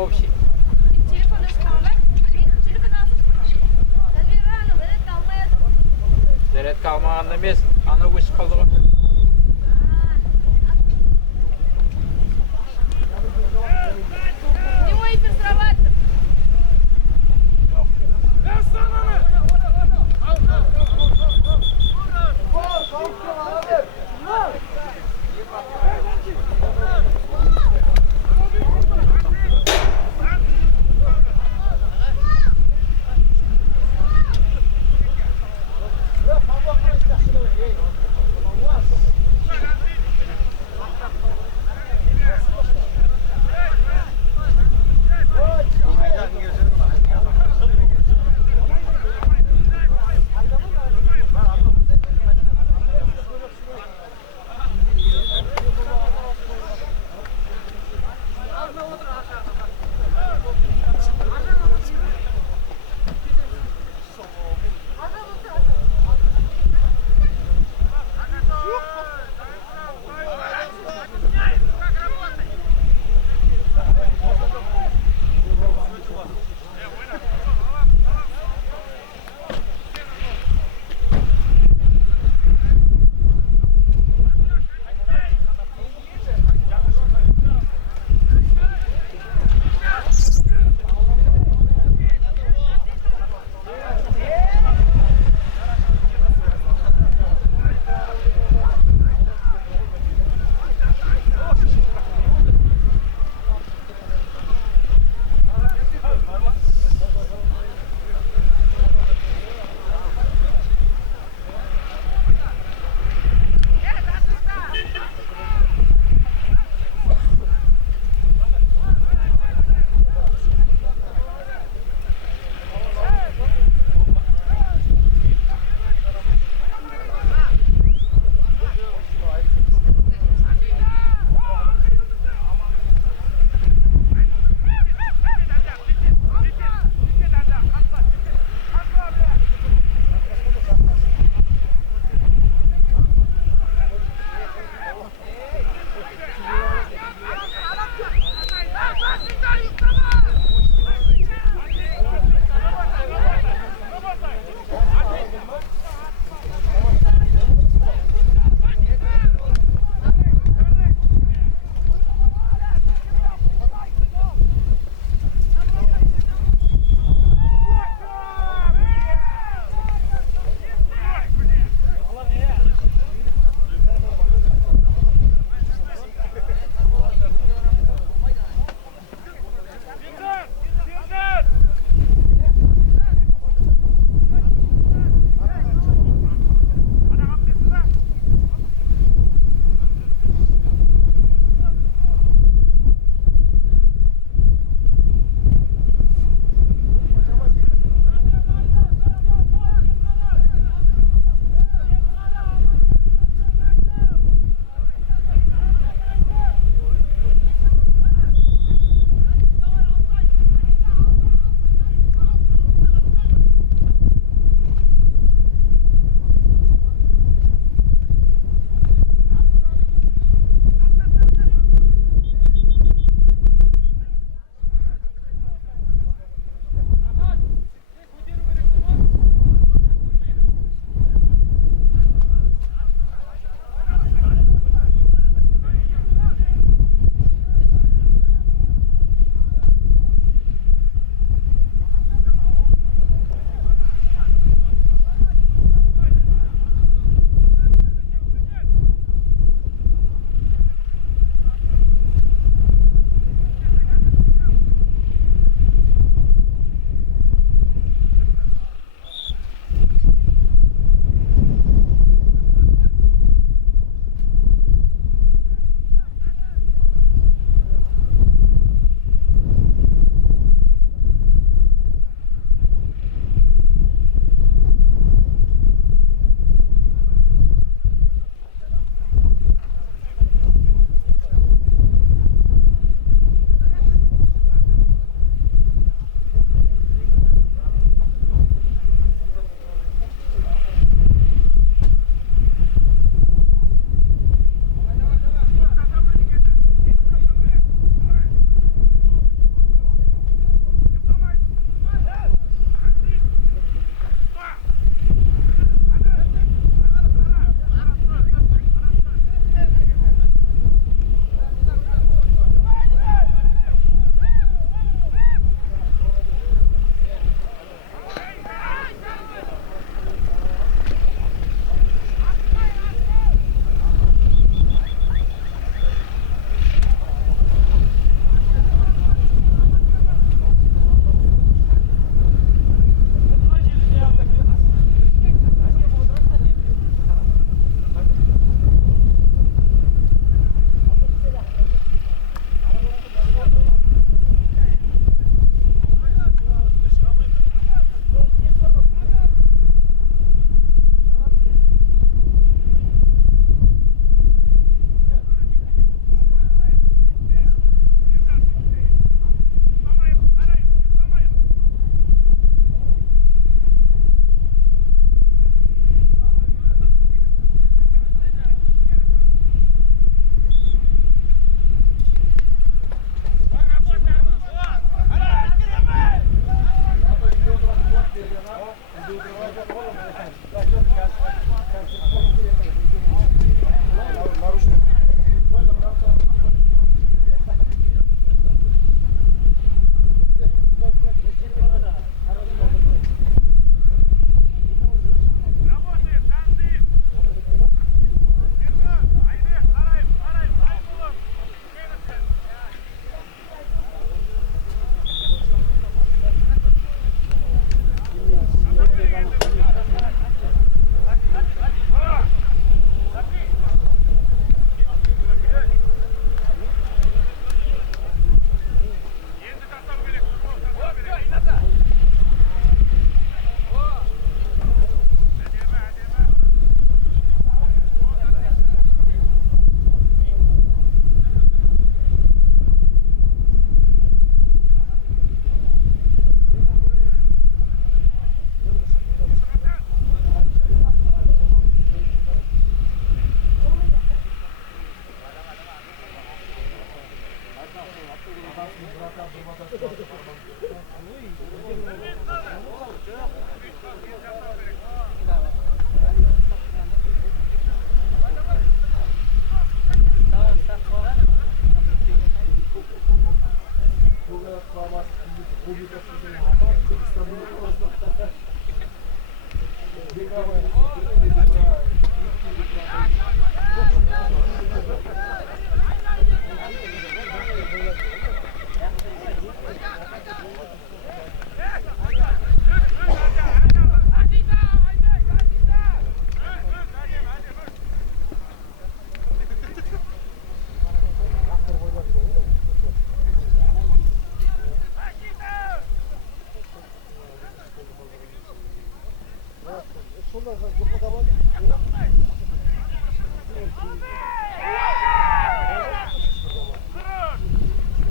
общий. Telefon ışıklarla. Telefon hazır. Elbirano, evet kalmaydı. Zaret kalmağında emas, ana o'chib qoldi. Не мой песровать.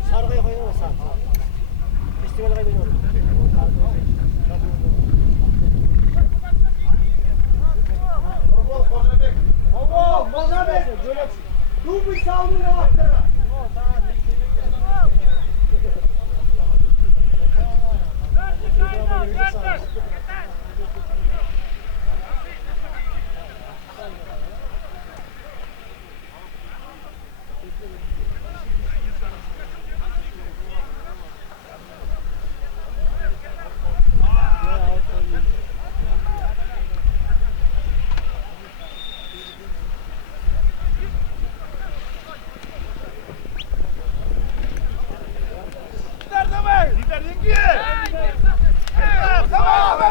Sarıya koyalım sarı. Festivale kaydediyorum. Allah, Mozambik. Du bist auch nur der Tamam.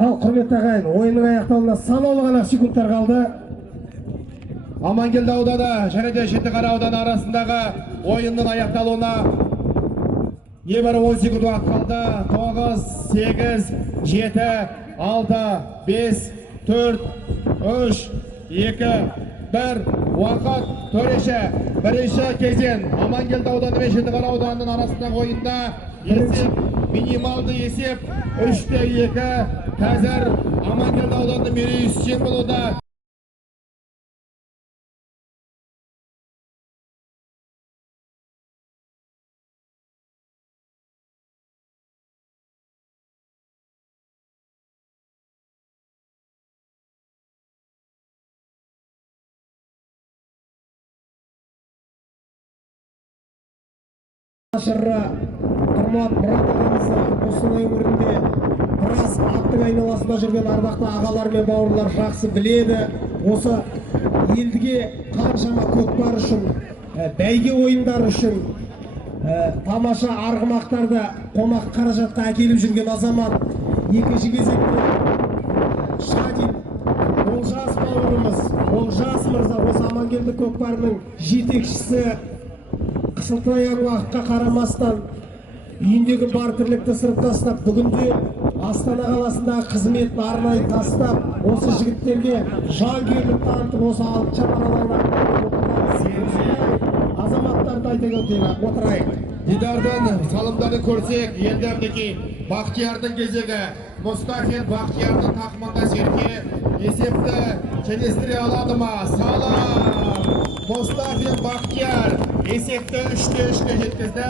Ал құрметті ағайын, ойынның аяқталуына санаулы ғана секундтар қалды. Амангелді ауданы және де Жітіқара ауданы арасындағы ойынның аяқталуына небәрі 10 секунд уақыт қалды. 9, 8, 7, 6, 5, 4, 3, 2, 1 уақыт. Төреші бірінші кезең Амангелді ауданы мен Жітіқара ауданының арасындағы ойында есеп минималды есеп 3-2. Қазір Амангелді ауданының мерейі үстем болуда. Тұрмат Мұрат ағамызды Қостанай өңірінде біраз аттың айналасында жүрген ардақты ағалар мен бауырлар жақсы біледі. Осы елдіге қаншама көкпар үшін, бәйге ойындар үшін тамаша арғымақтарды қомақ қаражатқа әкеліп жүрген азамат. Екінші кезекте Шадин Олжас бауырымыз, Олжас мырза осы Амангелді көкпарының жетекшісі. Қысылтаяң уақытқа қарамастан үйіндегі бар тірлікті сырып тастап, бүгінде Астана қаласындағы қызметін арнайы тастап, осы жігіттерге жанкүйерлік танытып, осы алтын азаматтарды айта отырайық. Дидардың салымдарын көрсек, елдердегі Бақтиярдың кезегі Мұстафин Бақтиярдың тақымында серке есепті теңестіре алады ма? Салам! Мұстафин Бақтияр есепті 3-3-ке жеткізді.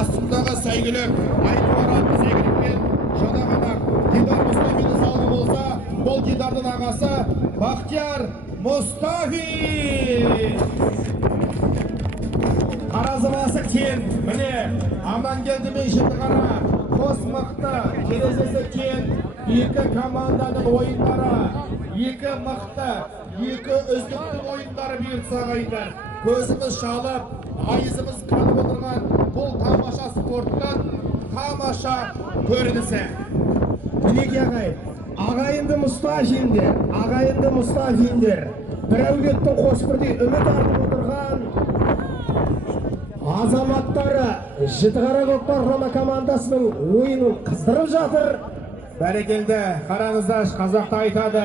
Астындағы Сайгүлік Айтуарат Зегілікпен жаңа ғана Дидар Мұстафинді салғы болса, бұл Дидардың ағасы Бақтияр Мұстафин. Қаразымасы кен, міне Амангелді мен Жітіқара қос мықты, келесесі кен, екі команданың ойындары, екі мықты, екі үздіктің ойындары бұйыртса ағайындар. Көзіміз шалып, айызымыз қанып отырған бұл тамаша спорттан тамаша көрінісі. Мінеке ағайынды Мұстафиндер, бір әулеттің қосбірдей үміт артып отырған азаматтары Жітіқара көкпар құрама командасының ойынын қыздырып жатыр. Бәрекелді, қараңыздар, қазақта айтады,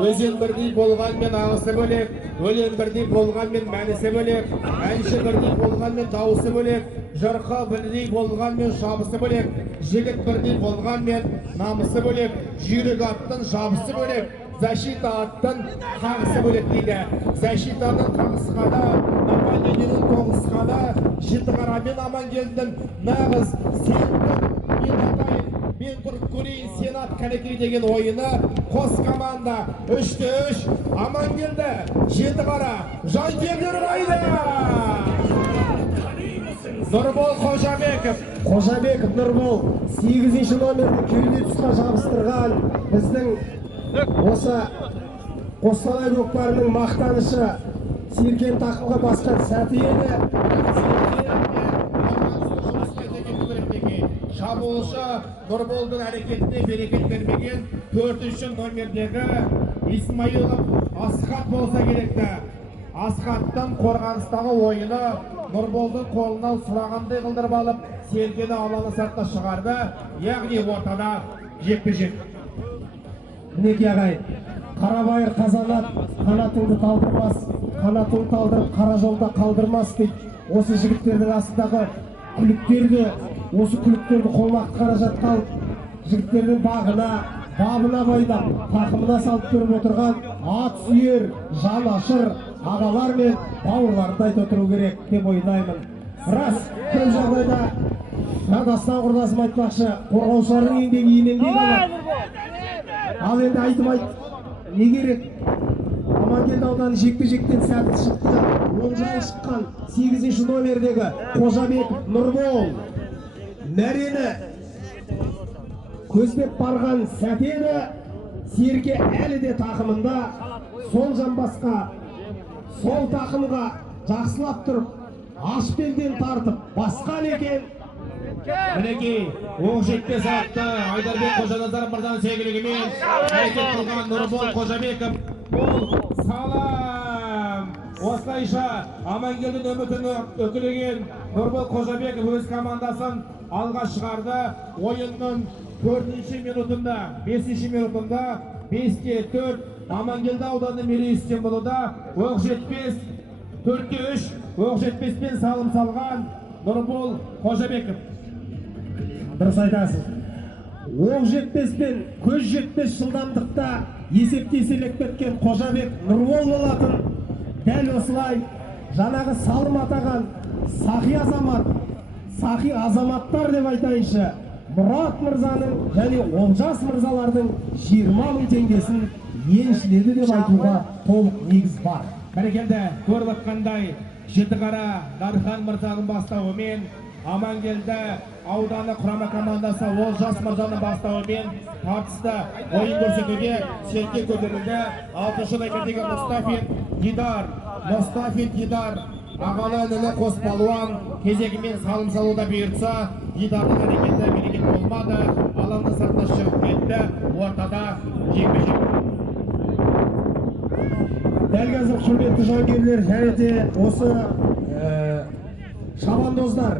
өзен бірдей болғанмен ағысы бөлек, өлең бірдей болғанмен мәнісі бөлек, әнші бірдей болғанмен дауысы бөлек, жырқы бірдей болғанмен шабысы бөлек, жігіт бірдей болғанмен намысы бөлек, жүйрік аттың жабысы бөлек, защита аттың қағысы бөлек дейді. Защитаның қағысқада, Амангелдінің тоғысқада, Жітіқара мен Амангелдінің нағыз мен тұрып көрейін сенат кәлекей деген ойыны қос команда 3-3 Амангелді Жітіқара жанкүйерлер ойыны. Нұрбол Қожабеков Нұрбол 8-ші номерді кеуде тұсқа жабыстырған біздің осы Қостанай көкпарының мақтанышы Серкен тақымға басқан сәті еді. шабуылшы Нұрболдың әрекетіне берекет бермеген 4-ші номердегі Исмаилов Асхат болса керекті. Асхаттың қорғаныстағы ойыны Нұрболдың қолынан сұрағандай қылдырып алып, Сергені алаңы сыртына шығарды, яғни ортада жекпе-жек. Мінеки ағай, Қарабайыр Қазанат қанатыңды талдырмас, қанатыңды талдырып қара жолда қалдырмас дейді. Осы жігіттердің астындағы күліктерді, осы күліктерді қолмақты қаражатқа алып, жігіттердің бабына байлап, тақымына салып көріп отырған ат сүйер, жан ашыр ағалар мен бауырларды айта отыру керек деп ойлаймын. Рас, көп жағдайда Дастан құрдасым айтпақшы, қорғаушылардың еңбегі еленбей қалады. Ал енді айтып не керек? Амангелді ауданы жекпе-жектен сәтті шықты. Оңжай шыққан 8-ші номердегі Қожабек Нұрбол мәрені көздеп барған сәтені Серке әлі де тақымында, сол жамбасқа, сол тақымға жақсылап тұрып, ашпелден тартып басқан екен. Мінекей, оң жетпес атты Айдарбек Қожаназар мырзаның сегілігімен әрекет қылған Нұрбол Қожабеков. Ол салам! Осылайша Амангелдің үмітін өкілеген Нұрбол Қожабеков өз командасын алға шығарды. Ойынның 4-ші минутында, 5-ші минутында 5-4 Амангелді ауданы мерейістен болуда. Оқ жетпес 4-3 оқ жетпеспен салым салған Нұрбол Қожабеков. Дұрыс айтасыз. Оқ жетпеспен көз жетпес жылдамдықта есептеселік кеткен Қожабек Нұрбол болатын. Дәл осылай жаңағы салым атаған сақи азаматтар деп айтайыншы, Мұрат мырзаның және Олжас мырзалардың 20.000 теңгесін еншіледі деп айтуға толық негіз бар. Бәрекелді, көріп атқандай Жетіқара Дархан мырзаның бастауымен Амангелді ауданы құрама командасы Олжас мырзаның бастауымен тартысты ойын көрсетуге серке көтерілді. 6-шы номердегі Мұстафин Дидар ағалы інілі қос палуан кезегімен салым салуда бұйыртса, Дидардың әрекеті берекет болмады, алаңның сыртына шығып кетті, ортада жекпе-жек. Дәл қазір құрметті жауынгерлер және де осы шабандоздар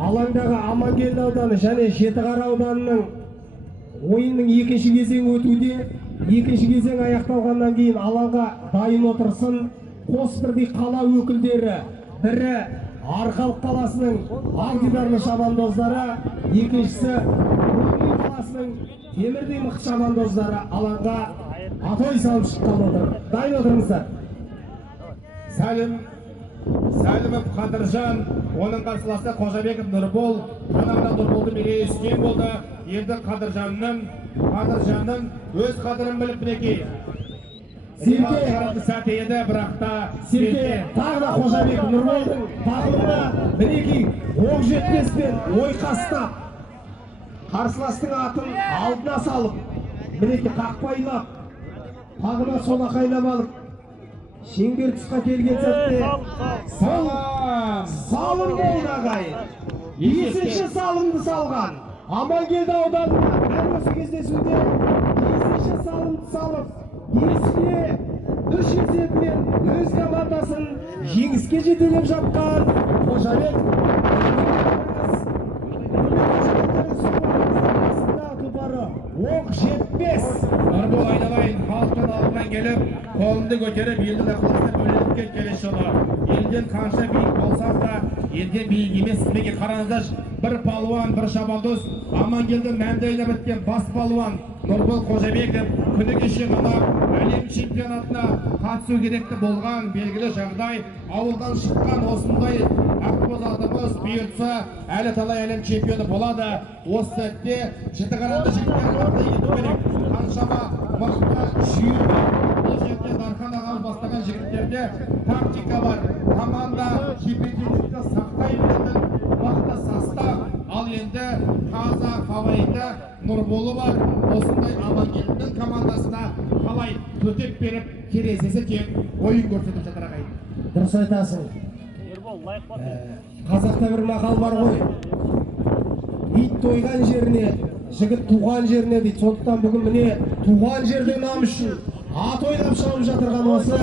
алаңдағы Амангелді ауданы және Жетіқара ауданының ойынның 2-ші кезеңі өтуде. 2-ші кезең аяқталғаннан кейін алаңға дайын отырсын. Қос бірдей қала өкілдері, бірі Арқалық қаласының Ардидарлы шабандоздары, екіншісі Өңдей қаласының Темірдей мықты шабандоздары алаңға атой салып шыққан отыр. Дайын отырыңыздар. Сәлімов Қадыржан, оның қарсыласы Қожабеков Нұрбол, қанағынан Нұрболды мерейі үстен болды. Енді Қадыржанның өз қадырын біліп мінекей. Серке тағы да Қожабек Нұрболдың тағылығына мінекей оқ жетпеспен ойқастап, қарсыластың атын алдына салып, мінекей қақпайлап, тағына солақайлап алып, шеңбер тұсқа келген сәтте салым болды ағайын. 5-ші салымды салған Амангелді ауданында дәл осы кездесуде 5-ші салымды салып, 5-3 есебімен өз командасын жеңіске жетелеп жатқан Қожабек оқ жетпес. Нұрбол айналайын, халықтың алдынан келіп, қолымды көтеріп, елдің ықыласына бөлініп келесі жолы. Елден қанша биік болсақ та, елден биік емес. Мінекей қараңыздар, бір палуан, бір шабандоз, Амангелді мәнді ойнап өткен бас палуан Нұрбол Қожабеков күні кеше мына әлем чемпионатына қатысу керекті болған белгілі жағдай. Ауылдан шыққан осындай ақбоз атымыз бұйыртса, әлі талай әлем чемпионы болады. Осы сәтте Жетіқараны жігіттер орта ету керек. Қаншама мықты жүйір бар. Бұл жерде Дархан ағамыз бастаған жігіттерде тактика бар. Команда жепе-жеңдікті сақтай білетін мықты состав. Ал енді таза фавориті Нұрболы бар. Осындай Амангелдінің командасына қалай төтеп беріп, терезесі тең ойын көрсетіп жатыр ағайын. Дұрыс айтасың. Қазақта бір мақал бар ғой. ит тойған жеріне, жігіт туған жеріне дейді. Сондықтан бүгін міне туған жердің намысы үшін ат ойлап шауып жатырған осы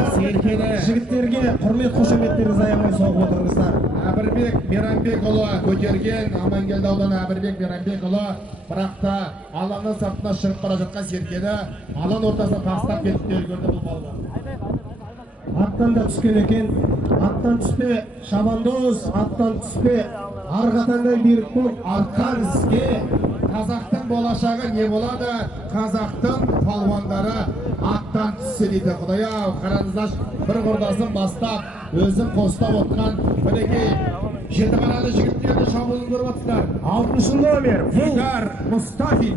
жігіттерге құрмет қошеметтеріңізді аямай соғып отырыңыздар. Әбірбек Мейрамбекұлы көтерген, Амангелді ауданы Әбірбек Мейрамбекұлы, бірақ та алаңның сыртына шығып бара жатқан серкені алаң ортасына тастап кетіп те үлгерді бұл балуан. Аттан да түскен екен. Аттан түспе шабандоз, аттан түспе арғатаңдан берік бол, арқан іске. Қазақтың болашағы не болады? Қазақтың палуандары аттан түссе дейді. Құдай-ау, қараңыздар, бір құрдасын бастап, өзін қостап отқан мінекей Жетіқаралы жігіттерді шабуылын көріп отырсыздар. 6-шы номер Дидар Мұстафин.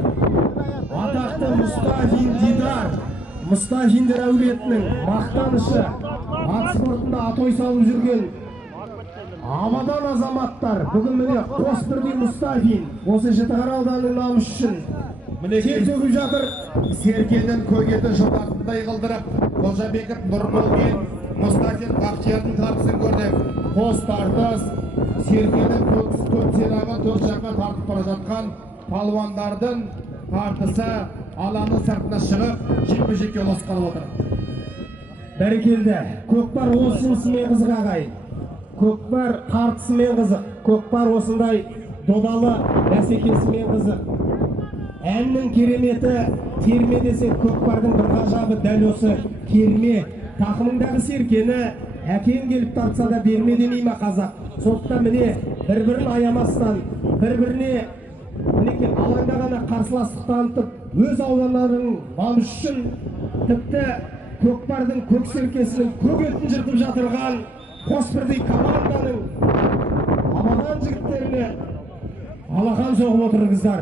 атақты Мұстафин Дидар. Мұстафиндер әулетінің мақтанышы, ат спортында атой салып жүрген Абадан азаматтар. Бүгін міне қос бірдей Мұстафин осы Жетіқара ауданының намысы үшін тер төгіп жатыр. Серкенің көгетін жылтартындай қылдырып, Қожабеков Нұрболген Мұстафин Бақтиярдың тартысын көрдік. Қос тартыс, Серкенің көксерағын тоқ жаққа тартып бара жатқан палуандардың тартысы алаңның сыртына шығып, жекпе-жекке ұласқалы отыр. Бәрекелді. Көкпар осынысымен қызық ағай. Көкпар тартысымен қызық. Көкпар осындай додалы бәсекесімен қызық. Әннің кереметі терме десе көкпардың бір ғажабы дәл осы керме. Тақымыңдағы серкені әкең келіп тартса да берме демей ма қазақ. Сондықтан міне бір-бірін аямастан, бір-біріне мінекей алаңда ғана қарсыластық танытып, өз аулаларының намысы үшін тіпті көкпардың көк серкесінің көгетін жыртып жатырған қос бірдей команданың Абадан жігіттеріне алақан соғып отырыңыздар.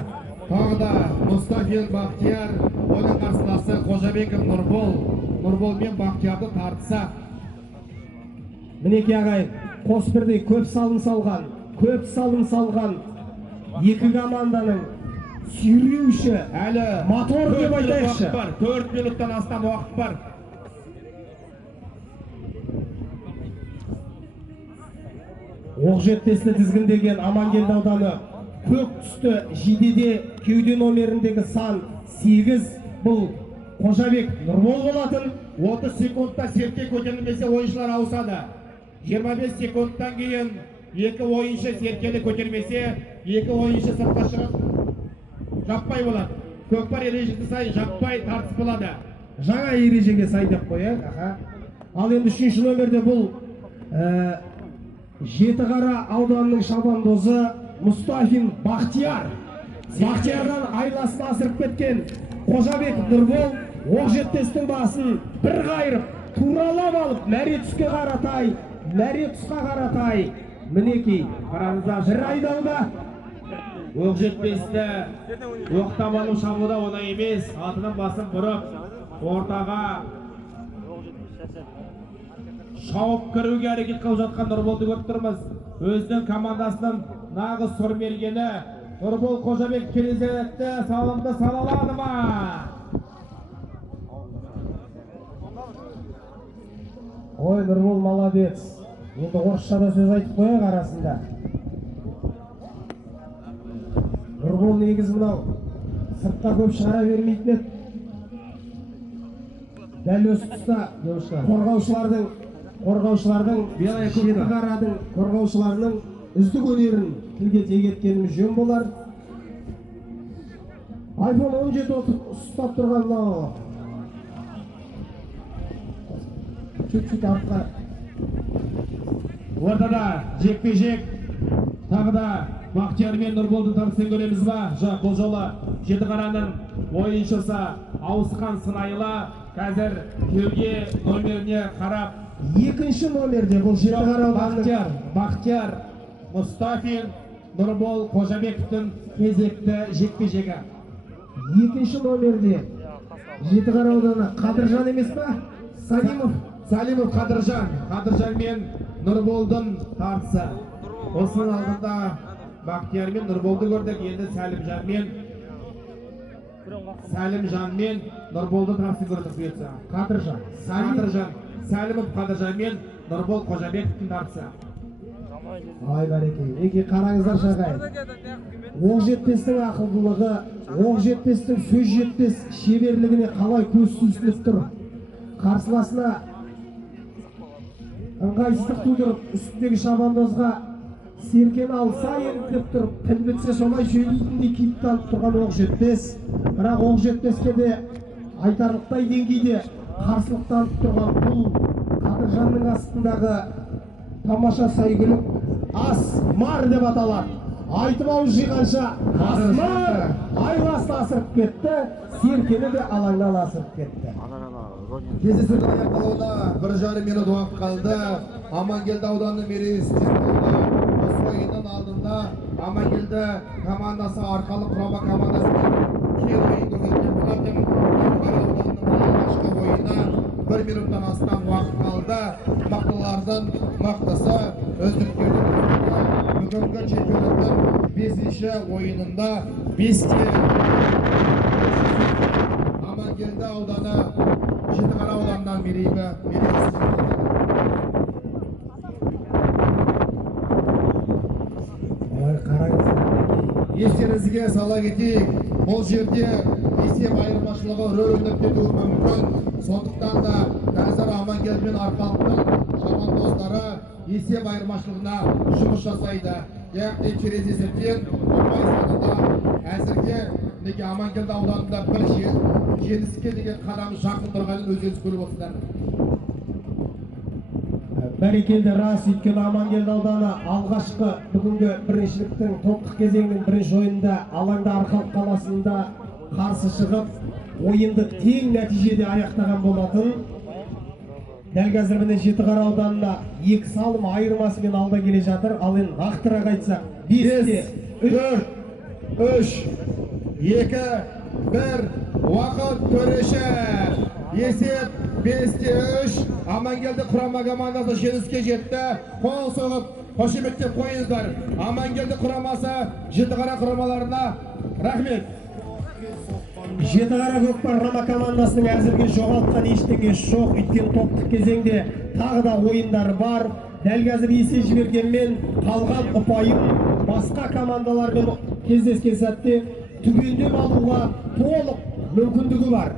Тағы да Мұстафин Бақтияр, оның қарсыласы Қожабеков Нұрбол. Нұрбол мен Бақтиярды тартыса. Мінекей ағайын, қос бірдей көп салым салған екі команданың сүйреуші Әлі мотор деп айтайықшы. 4 минуттан астам уақыт бар. Оқ жетпесті тізгіндеген Амангелді ауданы көк түсті жидеде кеуде номеріндегі сан 8 бұл Қожабек Нұрбол болатын. 30 секундта серке көтерілмесе ойыншылар ауысады. 25 секундтан кейін екі ойыншы серкені көтермесе, екі ойыншы сыртқа шығып жаппай болады. Көкпар ережесі сай жаппай тартыс болады. Жаңа ережеге сай деп қояйық. Ал енді 3-ші номерде бұл Жетіқара ауданының шабандозы Мұстафин Бақтияр. Бақтиярдан айласын асырып кеткен Қожабек Нұрбол оқ жетпестің басын бір қайырып, туралап алып, мәре тұсқа қаратай. Мінекей, қараңыздар, бір айдауда Оқ жетпесті оқтап алу шабуда оңай емес. Атының басын бұрып, ортаға шауып кіруге әрекет қылып жатқан Нұрболды көріп тұрмыз. Өзінің командасының нағыз сұрмергені Нұрбол Қожабек келезетті салымды салалады ма? Ой, Нұрбол молодец. Енді орысшада сөз айтып қояйық арасында. Нұрбол негізі мынау сыртқа көп шығара бермейтін еді. Дәл осы тұста қорғаушылардың Жетіқарадың қорғаушыларының үздік өнерін тілге тиек еткеніміз жөн болар. iPhone 17 ұстап тұрған мынау чуть-чуть артқа. Ортада жекпе-жек. Тағы да Бақтияр мен Нұрболдың тартысын көреміз ба? Жоқ, бұл жолы Жетіқараның ойыншысы ауысқан сынайлы. Қазір кеуде номеріне қарап. 2-ші номерде бұл Жетіқара ауданының Бақтияр Мұстафин Нұрбол Қожабековтың кезекті жекпе-жегі. 2-ші номерде Жетіқара ауданы Қадыржан емес па? Салимов Қадыржан мен Нұрболдың тартысы. Осының алдында Бақтияр мен Нұрболды көрдік. Енді Сәлімжан мен Нұрболды тартысын көрдік. Қадыржан. Салимов Қадыржан мен Нұрбол Қожабековтың тартысы. Ай бәреке. Еке қараңыздар шағай. Оқ жетпестің ақылдылығы, оқ жетпестің сөз жетпес шеберлігіне қалай көз сүзіліп тұр. Қарсыласына ыңғайсыздық тудырып, үстіндегі шабандозға серкен алса енді деп тұрып, тіл бітсе солай сөйлейтіндей кейіпті алып тұрған оқ жетпес. Бірақ оқ жетпеске де айтарлықтай деңгейде қарсылық танытып тұрған бұл Қадыржанның астындағы тамаша сәйгүлік Асмар деп аталады. Айтып ауыз жиғанша Асмар айласты асырып кетті, серкені де алаңнан асырып кетті. Кездесудің аяқталуына 1,5 минут уақыт қалды. Амангелді ауданының мерейі үстем болды. Осы ойынның алдында Амангелді командасы арқалық құрама командасы кең ойын көрсеткен болатын. Ауданның алғашқы ойына 1 минуттан астам уақыт қалды. Мақтылардың мақтысы үздіктердің бүгінгі чемпионаттың 5-ші ойынында 5-те Амангелді ауданы Жетіқара ауданынан мерейі естеріңізге сала кетейік, бұл жерде есеп айырмашылығы рөл ойнап кетуі мүмкін. Сондықтан да қазір Амангелді мен арқалықтың шабандоздары есеп айырмашылығына жұмыс жасайды. Яғни через есептен ұпай санында әзірге Амангелді ауданында бір жеңіске деген қадам жақын тұрғанын өздеріңіз көріп отырсыздар. Бәрекелді рас, өйткені Амангелді ауданы алғашқы бүгінгі біріншіліктің топтық кезеңінің бірінші ойында алаңда Арқалық қаласында қарсы шығып, ойынды тең нәтижеде аяқтаған болатын. Дәл қазір міне Жетіқара ауданына 2 салым айырмасымен алда келе жатыр. Ал енді нақтырақ айтсақ 5-те 4, 3, 2, 1 уақыт төреші. Есеп 5-те 3. Амангелді құрама командасы жеңіске жетті. Қол соғып, қошеметтеп қойыңыздар. Амангелді құрамасы Жетіқара құрамаларына рахмет. Жетіқара көкпар құрама командасының әзірге жоғалтқан ештеңе жоқ. Өйткені топтық кезеңде тағы да ойындар бар. Дәл қазір есе жібергенмен қалған ұпайын басқа командалармен кездескен сәтте түгендеп алуға толық мүмкіндігі бар.